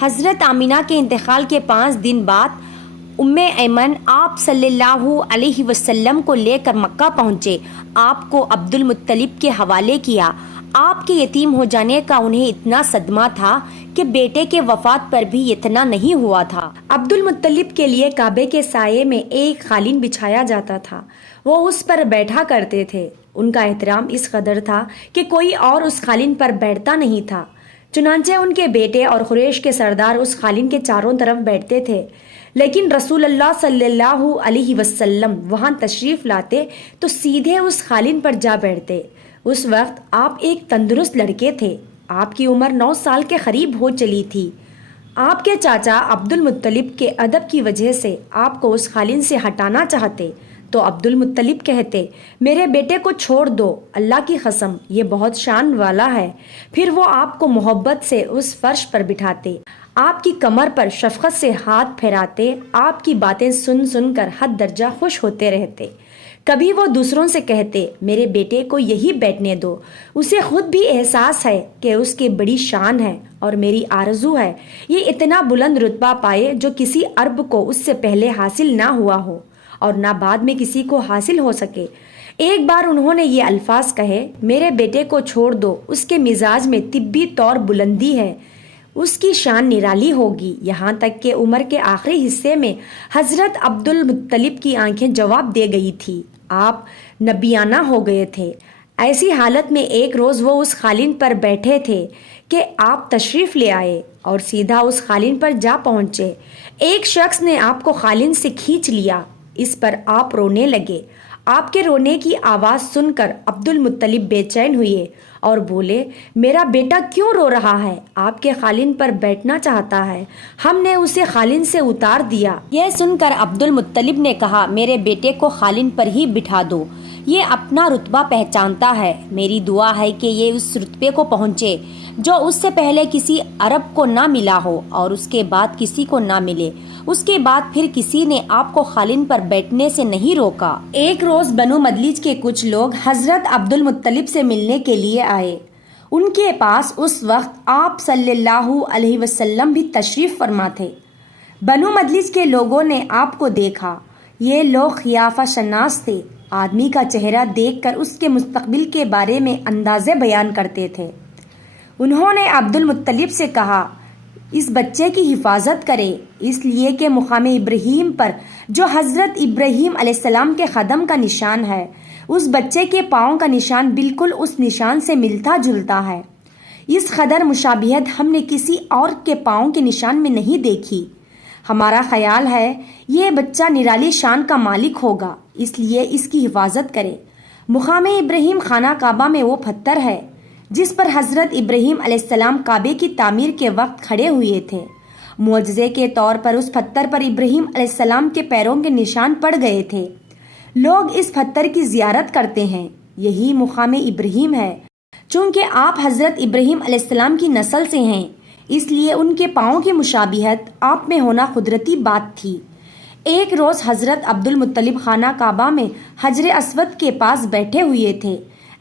حضرت آمینہ کے انتقال کے 5 دن بعد ام ایمن آپ صلی اللہ علیہ وسلم کو لے کر مکہ پہنچے۔ آپ کو عبد المطلب کے حوالے کیا۔ آپ کے یتیم ہو جانے کا انہیں اتنا صدمہ تھا کہ بیٹے کے وفات پر بھی اتنا نہیں ہوا تھا۔ عبد المطلب کے لیے کعبے کے سائے میں ایک قالین بچھایا جاتا تھا، وہ اس پر بیٹھا کرتے تھے۔ ان کا احترام اس قدر تھا کہ کوئی اور اس قالین پر بیٹھتا نہیں تھا، چنانچہ ان کے بیٹے اور قریش کے سردار اس قالین کے چاروں طرف بیٹھتے تھے، لیکن رسول اللہ صلی اللہ علیہ وسلم وہاں تشریف لاتے تو سیدھے اس قالین پر جا بیٹھتے۔ اس وقت آپ ایک تندرست لڑکے تھے، آپ کی عمر 9 سال کے قریب ہو چلی تھی۔ آپ کے چاچا عبد المطلب کے ادب کی وجہ سے آپ کو اس قالین سے ہٹانا چاہتے تو عبد المطلب کہتے، میرے بیٹے کو چھوڑ دو، اللہ کی قسم یہ بہت شان والا ہے۔ پھر وہ آپ کو محبت سے اس فرش پر بٹھاتے، آپ کی کمر پر شفقت سے ہاتھ پھیراتے، آپ کی باتیں سن سن کر حد درجہ خوش ہوتے رہتے۔ کبھی وہ دوسروں سے کہتے، میرے بیٹے کو یہی بیٹھنے دو، اسے خود بھی احساس ہے کہ اس کی بڑی شان ہے اور میری آرزو ہے یہ اتنا بلند رتبہ پائے جو کسی عرب کو اس سے پہلے حاصل نہ ہوا ہو اور نہ بعد میں کسی کو حاصل ہو سکے۔ ایک بار انہوں نے یہ الفاظ کہے، میرے بیٹے کو چھوڑ دو، اس کے مزاج میں طبی طور بلندی ہے، اس کی شان نرالی ہوگی۔ یہاں تک کہ عمر کے آخری حصے میں حضرت عبد المطلب کی آنکھیں جواب دے گئی تھی، آپ نبیانہ ہو گئے تھے۔ ایسی حالت میں ایک روز وہ اس قالین پر بیٹھے تھے کہ آپ تشریف لے آئے اور سیدھا اس قالین پر جا پہنچے۔ ایک شخص نے آپ کو قالین سے کھینچ لیا، اس پر آپ رونے لگے۔ آپ کے رونے کی آواز سن کر عبد المطلب بے چین ہوئے اور بولے، میرا بیٹا کیوں رو رہا ہے؟ آپ کے قالین پر بیٹھنا چاہتا ہے، ہم نے اسے قالین سے اتار دیا۔ یہ سن کر عبد المطلب نے کہا، میرے بیٹے کو قالین پر ہی بٹھا دو، یہ اپنا رتبہ پہچانتا ہے، میری دعا ہے کہ یہ اس رتبے کو پہنچے جو اس سے پہلے کسی عرب کو نہ ملا ہو اور اس کے بعد کسی کو نہ ملے۔ اس کے بعد پھر کسی نے آپ کو قالین پر بیٹھنے سے نہیں روکا۔ ایک روز بنو مدلج کے کچھ لوگ حضرت عبد المطلب سے ملنے کے لیے آئے۔ ان کے پاس اس وقت آپ صلی اللہ علیہ وسلم بھی تشریف فرما تھے۔ بنو مدلج کے لوگوں نے آپ کو دیکھا، یہ لوگ قیافہ شناس تھے، آدمی کا چہرہ دیکھ کر اس کے مستقبل کے بارے میں اندازے بیان کرتے تھے۔ انہوں نے عبد المطلب سے کہا، اس بچے کی حفاظت کرے، اس لیے کہ مقام ابراہیم پر جو حضرت ابراہیم علیہ السلام کے قدم کا نشان ہے، اس بچے کے پاؤں کا نشان بالکل اس نشان سے ملتا جلتا ہے۔ اس قدر مشابہت ہم نے کسی اور کے پاؤں کے نشان میں نہیں دیکھی۔ ہمارا خیال ہے یہ بچہ نرالی شان کا مالک ہوگا، اس لیے اس کی حفاظت کرے۔ مقام ابراہیم خانہ کعبہ میں وہ پتھر ہے جس پر حضرت ابراہیم علیہ السلام کعبے کی تعمیر کے وقت کھڑے ہوئے تھے۔ معجزے کے طور پر اس پتھر پر ابراہیم علیہ السلام کے پیروں کے نشان پڑ گئے تھے۔ لوگ اس پتھر کی زیارت کرتے ہیں، یہی مقام ابراہیم ہے۔ چونکہ آپ حضرت ابراہیم علیہ السلام کی نسل سے ہیں، اس لیے ان کے پاؤں کی مشابہت آپ میں ہونا قدرتی بات تھی۔ ایک روز حضرت عبد المطلب خانہ کعبہ میں حجر اسود کے پاس بیٹھے ہوئے تھے۔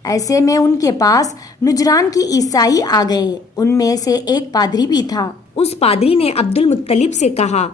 ایسے میں ان کے پاس نجران کی عیسائی آ گئے، ان میں سے ایک پادری بھی تھا۔ اس پادری نے عبد المطلب سے کہا،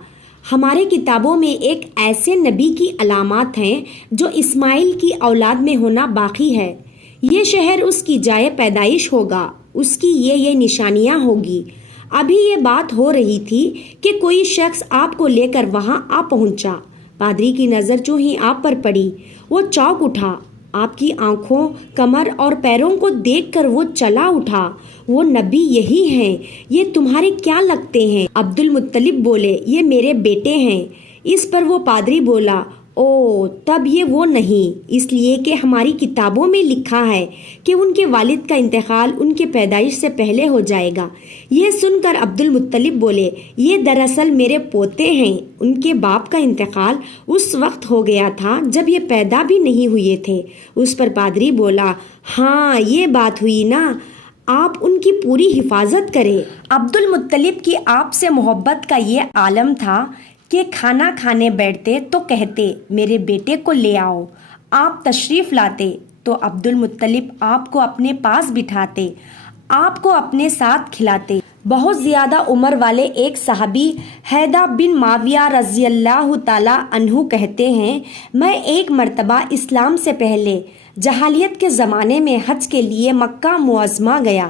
ہماری کتابوں میں ایک ایسے نبی کی علامات ہیں جو اسماعیل کی اولاد میں ہونا باقی ہے، یہ شہر اس کی جائے پیدائش ہوگا، اس کی یہ نشانیاں ہوگی۔ ابھی یہ بات ہو رہی تھی کہ کوئی شخص آپ کو لے کر وہاں آ پہنچا۔ پادری کی نظر جو ہی آپ پر پڑی، وہ چونک اٹھا، آپ کی آنکھوں، کمر اور پیروں کو دیکھ کر وہ چلا اٹھا، وہ نبی یہی ہیں، یہ تمہارے کیا لگتے ہیں؟ عبد المطلب بولے، یہ میرے بیٹے ہیں۔ اس پر وہ پادری بولا، او تب یہ وہ نہیں، اس لیے کہ ہماری کتابوں میں لکھا ہے کہ ان کے والد کا انتقال ان کے پیدائش سے پہلے ہو جائے گا۔ یہ سن کر عبد المطلب بولے، یہ دراصل میرے پوتے ہیں، ان کے باپ کا انتقال اس وقت ہو گیا تھا جب یہ پیدا بھی نہیں ہوئے تھے۔ اس پر پادری بولا، ہاں یہ بات ہوئی نا، آپ ان کی پوری حفاظت کریں۔ عبد المطلب کی آپ سے محبت کا یہ عالم تھا کہ کھانا کھانے بیٹھتے تو کہتے، میرے بیٹے کو لے آؤ۔ آپ تشریف لاتے تو عبد المطلب آپ کو اپنے پاس بٹھاتے، آپ کو اپنے ساتھ کھلاتے۔ بہت زیادہ عمر والے ایک صحابی حیدہ بن معاویہ رضی اللہ تعالیٰ عنہ کہتے ہیں، میں ایک مرتبہ اسلام سے پہلے جاہلیت کے زمانے میں حج کے لیے مکہ معظمہ گیا۔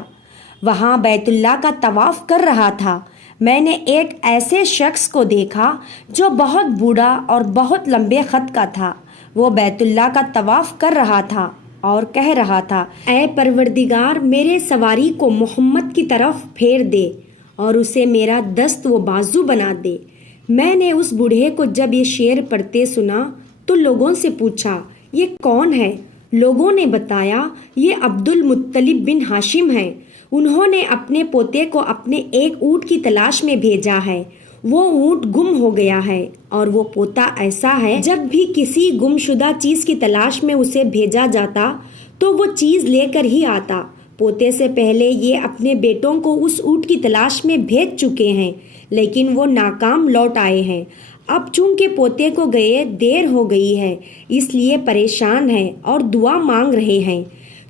وہاں بیت اللہ کا طواف کر رہا تھا۔ میں نے ایک ایسے شخص کو دیکھا جو بہت بوڑھا اور بہت لمبے قد کا تھا۔ وہ بیت اللہ کا طواف کر رہا تھا اور کہہ رہا تھا، اے پروردگار، میرے سواری کو محمد کی طرف پھیر دے اور اسے میرا دست و بازو بنا دے۔ میں نے اس بوڑھے کو جب یہ شعر پڑھتے سنا تو لوگوں سے پوچھا، یہ کون ہے؟ لوگوں نے بتایا، یہ عبد المطلب بن ہاشم ہے۔ انہوں نے اپنے پوتے کو اپنے ایک اونٹ کی تلاش میں بھیجا ہے۔ وہ اونٹ گم ہو گیا ہے اور وہ پوتا ایسا ہے، جب بھی کسی گم شدہ چیز کی تلاش میں اسے بھیجا جاتا تو وہ چیز لے کر ہی آتا۔ پوتے سے پہلے یہ اپنے بیٹوں کو اس اونٹ کی تلاش میں بھیج چکے ہیں، لیکن وہ ناکام لوٹ آئے ہیں۔ اب چونکہ پوتے کو گئے دیر ہو گئی ہے، اس لیے پریشان ہیں اور دعا مانگ رہے ہیں۔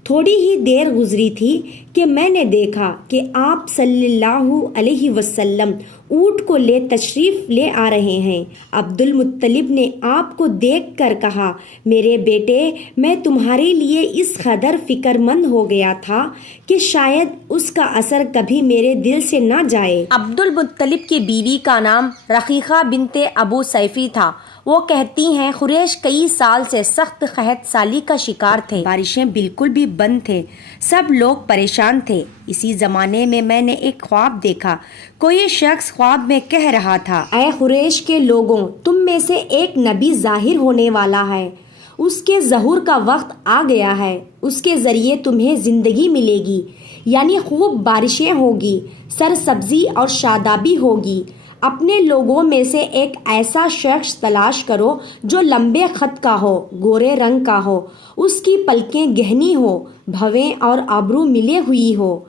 تھوڑی ہی دیر گزری تھی کہ میں نے دیکھا کہ آپ صلی اللہ علیہ وسلم اونٹ کو لے تشریف لے آ رہے ہیں۔ عبد المطلب نے آپ کو دیکھ کر کہا، میرے بیٹے، میں تمہارے لیے اس قدر فکر مند ہو گیا تھا کہ شاید اس کا اثر کبھی میرے دل سے نہ جائے۔ عبد المطلب کی بیوی کا نام رقیقہ بنت ابو سیفی تھا۔ وہ کہتی ہیں، قریش کئی سال سے سخت قحط سالی کا شکار تھے، بارشیں بالکل بھی بند تھے، سب لوگ پریشان تھے۔ اسی زمانے میں میں نے ایک خواب دیکھا۔ کوئی شخص خواب میں کہہ رہا تھا، اے قریش کے لوگوں، تم میں سے ایک نبی ظاہر ہونے والا ہے، اس کے ظہور کا وقت آ گیا ہے، اس کے ذریعے تمہیں زندگی ملے گی، یعنی خوب بارشیں ہوگی، سرسبزی اور شادابی ہوگی۔ اپنے لوگوں میں سے ایک ایسا شخص تلاش کرو جو لمبے قد کا ہو، گورے رنگ کا ہو، اس کی پلکیں گہنی ہو، بھویں اور ابرو ملے ہوئی ہو۔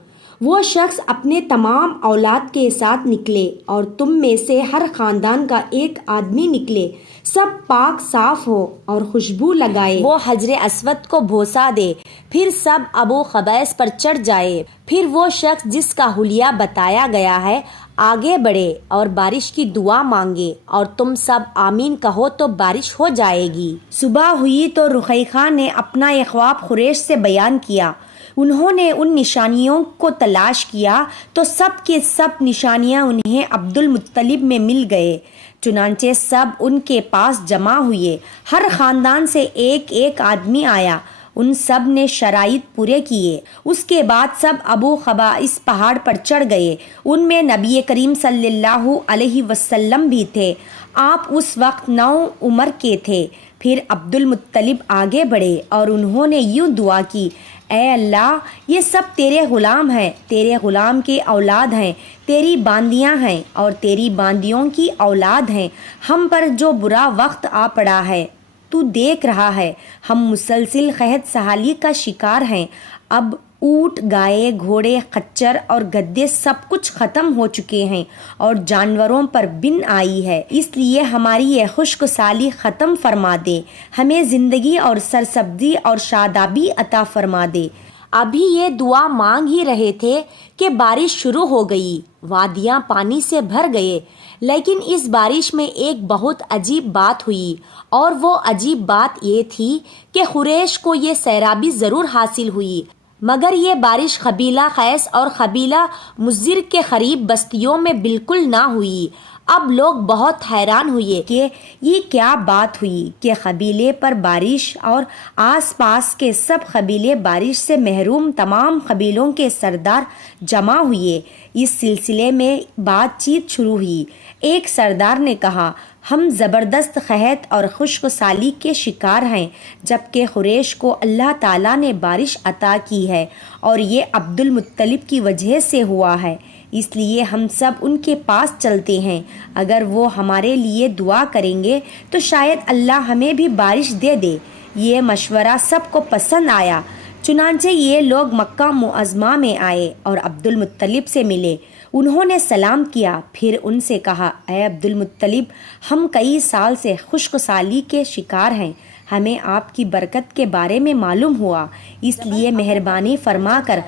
وہ شخص اپنے تمام اولاد کے ساتھ نکلے اور تم میں سے ہر خاندان کا ایک آدمی نکلے، سب پاک صاف ہو اور خوشبو لگائے۔ وہ حجر اسود کو بوسہ دے، پھر سب ابو قبیس پر چڑھ جائے۔ پھر وہ شخص جس کا حلیہ بتایا گیا ہے آگے بڑھے اور بارش کی دعا مانگے، اور تم سب آمین کہو تو بارش ہو جائے گی۔ صبح ہوئی تو رقیقہ نے اپنا یہ خواب قریش سے بیان کیا۔ انہوں نے ان نشانیوں کو تلاش کیا تو سب کے سب نشانیاں انہیں عبد المطلب میں مل گئے۔ چنانچہ سب ان کے پاس جمع ہوئے، ہر خاندان سے ایک ایک آدمی آیا، ان سب نے شرائط پورے کیے۔ اس کے بعد سب ابو قبیس پہاڑ پر چڑھ گئے۔ ان میں نبی کریم صلی اللہ علیہ وسلم بھی تھے۔ آپ اس وقت 9 عمر کے تھے۔ پھر عبد المطلب آگے بڑھے اور انہوں نے یوں دعا کی، اے اللہ، یہ سب تیرے غلام ہیں، تیرے غلام کے اولاد ہیں، تیری باندیاں ہیں اور تیری باندیوں کی اولاد ہیں۔ ہم پر جو برا وقت آ پڑا ہے تو دیکھ رہا ہے، ہم مسلسل قحط سالی کا شکار ہیں۔ اب اونٹ، گائے، گھوڑے، خچر اور گدے سب کچھ ختم ہو چکے ہیں اور جانوروں پر بن آئی ہے، اس لیے ہماری یہ خشک سالی ختم فرما دے، ہمیں زندگی اور سرسبزی اور شادابی عطا فرما دے۔ ابھی یہ دعا مانگ ہی رہے تھے کہ بارش شروع ہو گئی، وادیاں پانی سے بھر گئے۔ لیکن اس بارش میں ایک بہت عجیب بات ہوئی، اور وہ عجیب بات یہ تھی کہ قریش کو یہ سیرابی ضرور حاصل ہوئی، مگر یہ بارش قبیلہ قیس اور قبیلہ مضر کے قریب بستیوں میں بالکل نہ ہوئی۔ اب لوگ بہت حیران ہوئے کہ یہ کیا بات ہوئی کہ قبیلے پر بارش اور آس پاس کے سب قبیلے بارش سے محروم تمام قبیلوں کے سردار جمع ہوئے۔ اس سلسلے میں بات چیت شروع ہوئی۔ ایک سردار نے کہا، ہم زبردست قحط اور خشک سالی کے شکار ہیں، جبکہ قریش کو اللہ تعالیٰ نے بارش عطا کی ہے اور یہ عبد المطلب کی وجہ سے ہوا ہے، اس لیے ہم سب ان کے پاس چلتے ہیں۔ اگر وہ ہمارے لیے دعا کریں گے تو شاید اللہ ہمیں بھی بارش دے دے۔ یہ مشورہ سب کو پسند آیا، چنانچہ یہ لوگ مکہ معظمہ میں آئے اور عبد المطلب سے ملے۔ انہوں نے سلام کیا، پھر ان سے کہا، اے عبد المطلب، ہم کئی سال سے خشک سالی کے شکار ہیں، ہمیں آپ کی برکت کے بارے میں معلوم ہوا، اس لیے مہربانی فرما کر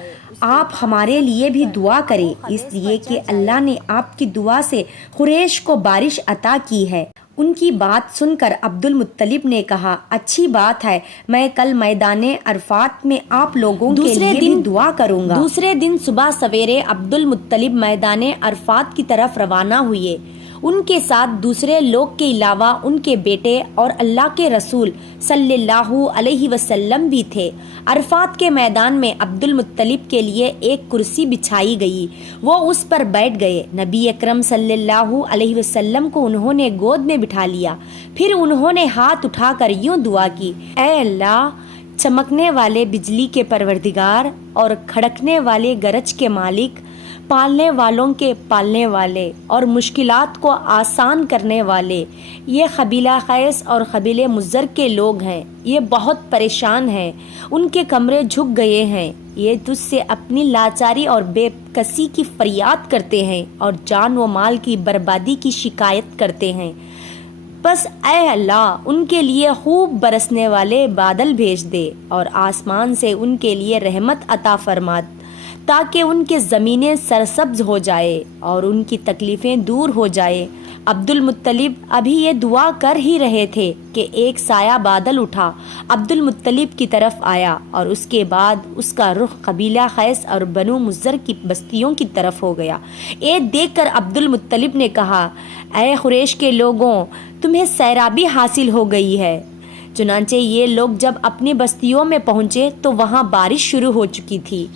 آپ ہمارے لیے بھی دعا کریں، اس لیے کہ اللہ نے آپ کی دعا سے قریش کو بارش عطا کی ہے۔ ان کی بات سن کر عبد المطلب نے کہا، اچھی بات ہے، میں کل میدان عرفات میں آپ لوگوں کے لیے بھی دعا کروں گا۔ دوسرے دن صبح سویرے عبد المطلب میدان عرفات کی طرف روانہ ہوئے۔ ان کے ساتھ دوسرے لوگ کے علاوہ ان کے بیٹے اور اللہ کے رسول صلی اللہ علیہ وسلم بھی تھے۔ عرفات کے میدان میں عبد المطلب کے لیے ایک کرسی بچھائی گئی، وہ اس پر بیٹھ گئے۔ نبی اکرم صلی اللہ علیہ وسلم کو انہوں نے گود میں بٹھا لیا، پھر انہوں نے ہاتھ اٹھا کر یوں دعا کی، اے اللہ، چمکنے والے بجلی کے پروردگار اور کھڑکنے والے گرج کے مالک، پالنے والوں کے پالنے والے اور مشکلات کو آسان کرنے والے، یہ قبیلہ قیس اور قبیلہ مضر کے لوگ ہیں، یہ بہت پریشان ہیں، ان کے کمرے جھک گئے ہیں، یہ تجھ سے اپنی لاچاری اور بے کسی کی فریاد کرتے ہیں اور جان و مال کی بربادی کی شکایت کرتے ہیں۔ بس اے اللہ، ان کے لیے خوب برسنے والے بادل بھیج دے اور آسمان سے ان کے لیے رحمت عطا فرما، تاکہ ان کے زمینیں سرسبز ہو جائے اور ان کی تکلیفیں دور ہو جائے۔ عبد المطلب ابھی یہ دعا کر ہی رہے تھے کہ ایک سایہ بادل اٹھا، عبد المطلب کی طرف آیا اور اس کے بعد اس کا رخ قبیلہ قیس اور بنو مضر کی بستیوں کی طرف ہو گیا۔ یہ دیکھ کر عبد المطلب نے کہا، اے قریش کے لوگوں، تمہیں سیرابی حاصل ہو گئی ہے۔ چنانچہ یہ لوگ جب اپنی بستیوں میں پہنچے تو وہاں بارش شروع ہو چکی تھی۔